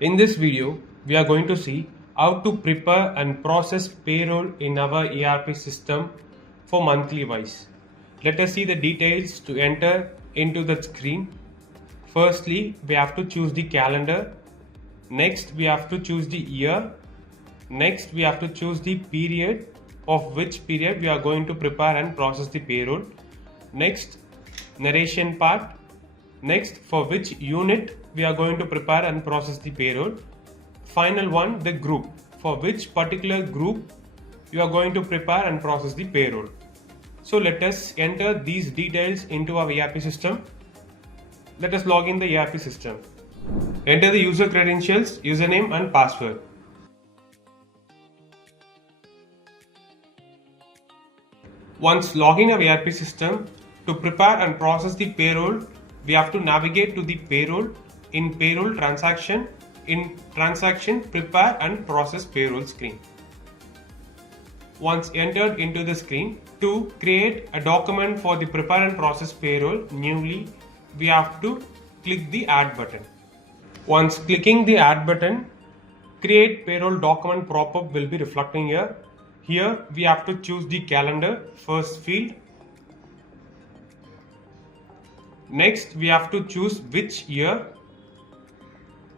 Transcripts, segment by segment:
In this video, we are going to see how to prepare and process payroll in our ERP system for monthly wise. Let us see the details to enter into the screen. Firstly, we have to choose the calendar. Next, we have to choose the year. Next, we have to choose the period of which period we are going to prepare and process the payroll. Next, narration part. Next, for which unit we are going to prepare and process the payroll. Final one, the group, for which particular group you are going to prepare and process the payroll. So let us enter these details into our ERP system. Let us log in the ERP system. Enter the user credentials, username and password. Once logging our ERP system, to prepare and process the payroll, we have to navigate to the payroll. In payroll transaction, in transaction prepare and process payroll screen. Once entered into the screen, to create a document for the prepare and process payroll newly, we have to click the add button. Once clicking the add button, create payroll document pop-up will be reflecting here. Here we have to choose the calendar first field. Next we have to choose which year.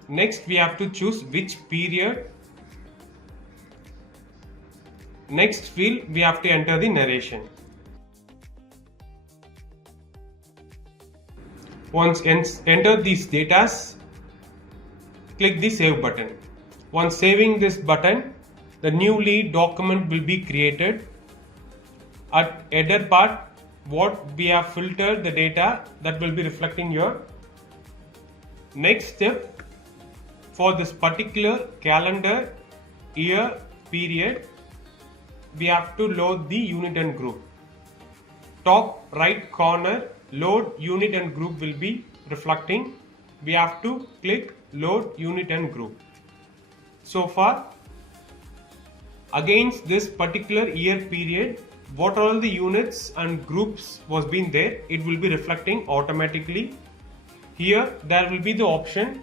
Next we have to choose which period. Next field we have to enter the narration. Once enter these datas, click the save button. Once saving this button, the newly document will be created. At header part, what we have filtered the data that will be reflecting here. Next step, for this particular calendar, year, period, we have to load the unit and group. Top right corner, load unit and group will be reflecting. We have to click load unit and group. So far, against this particular year period, what all the units and groups was been there, it will be reflecting automatically. Here there will be the option.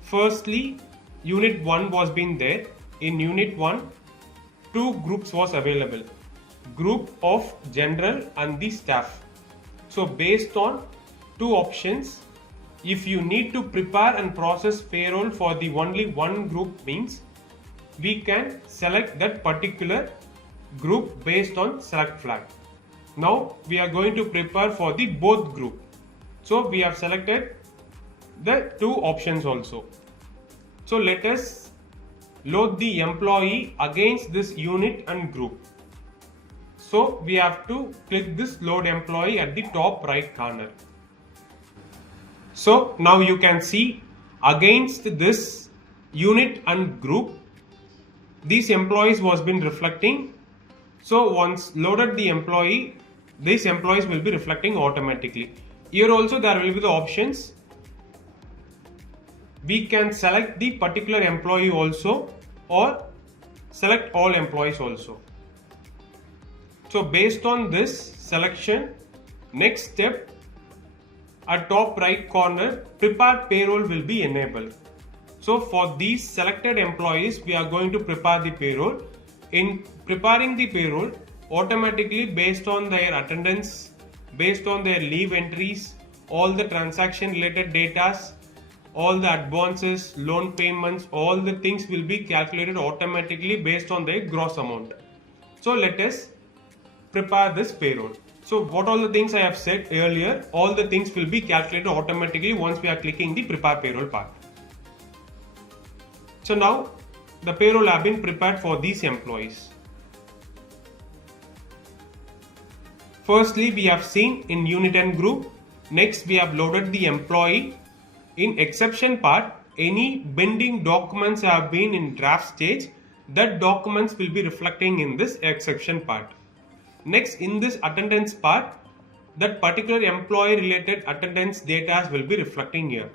Firstly, unit 1 was been there. In unit 1, two groups was available. Group of general and the staff. So based on two options, if you need to prepare and process payroll for the only one group means, we can select that particular group based on select flag. Now we are going to prepare for the both group. So we have selected the two options also. So let us load the employee against this unit and group. So we have to click this load employee at the top right corner. So now you can see against this unit and group, these employees was been reflecting. So once loaded the employee, these employees will be reflecting automatically. Here also there will be the options. We can select the particular employee also or select all employees also. So based on this selection, next step, at top right corner, prepare payroll will be enabled. So for these selected employees, we are going to prepare the payroll. In preparing the payroll, automatically based on their attendance, based on their leave entries, all the transaction related data, all the advances, loan payments, all the things will be calculated automatically based on their gross amount. So let us prepare this payroll. So what all the things I have said earlier, all the things will be calculated automatically once we are clicking the prepare payroll part. So now the payroll have been prepared for these employees. Firstly, we have seen in unit and group. Next, we have loaded the employee. In exception part, any pending documents have been in draft stage, that documents will be reflecting in this exception part. Next, in this attendance part, that particular employee related attendance data will be reflecting here.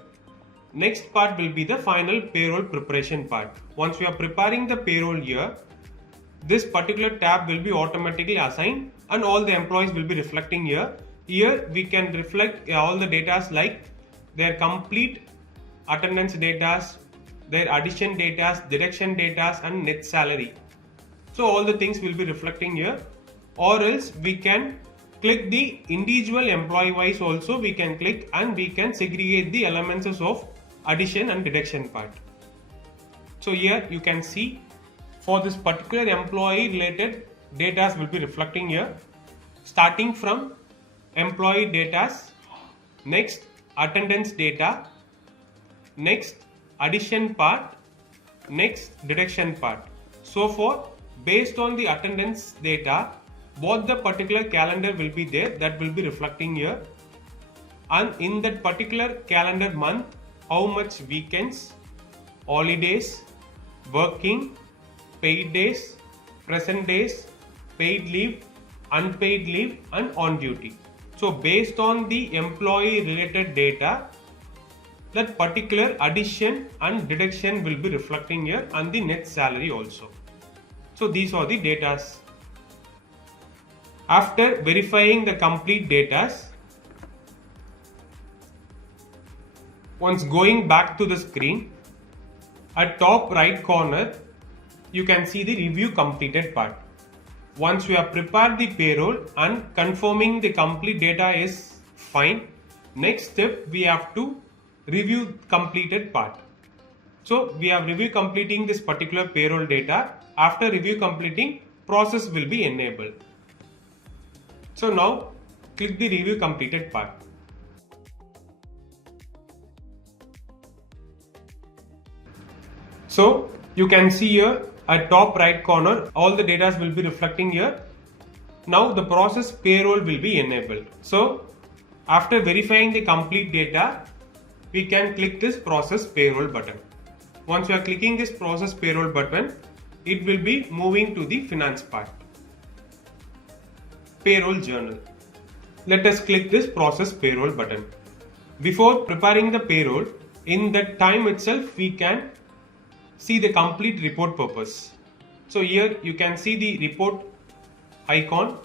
Next part will be the final payroll preparation part. Once we are preparing the payroll here, this particular tab will be automatically assigned and all the employees will be reflecting here. Here we can reflect all the data like their complete attendance data, their addition data, deduction data, and net salary. So all the things will be reflecting here, or else we can click the individual employee wise also we can click, and we can segregate the allowances of addition and deduction part. So here you can see for this particular employee related data will be reflecting here, starting from employee data, next attendance data, next addition part, next deduction part. So for based on the attendance data, what the particular calendar will be there, that will be reflecting here, and in that particular calendar month how much weekends, holidays, working, paid days, present days, paid leave, unpaid leave, and on duty. So based on the employee related data, that particular addition and deduction will be reflecting here, and the net salary also. So these are the data. After verifying the complete data, once going back to the screen, at top right corner you can see the review completed part. Once we have prepared the payroll and confirming the complete data is fine, next step we have to review completed part. So we have review completing this particular payroll data. After review completing, process will be enabled. So now click the review completed part. So you can see here at top right corner all the data will be reflecting here. Now the process payroll will be enabled. So after verifying the complete data, we can click this process payroll button. Once we are clicking this process payroll button, it will be moving to the finance part. Payroll journal. Let us click this process payroll button. Before preparing the payroll, in that time itself we can see the complete report purpose. So here you can see the report icon.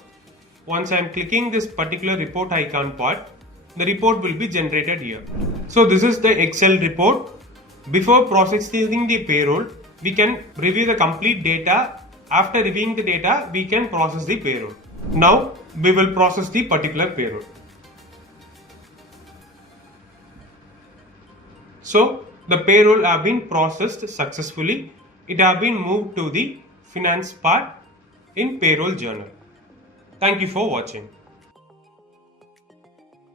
Once I am clicking this particular report icon part, the report will be generated here. So this is the Excel report. Before processing the payroll, we can review the complete data. After reviewing the data, we can process the payroll. Now we will process the particular payroll. So the payroll have been processed successfully. It have been moved to the finance part in payroll journal. Thank you for watching.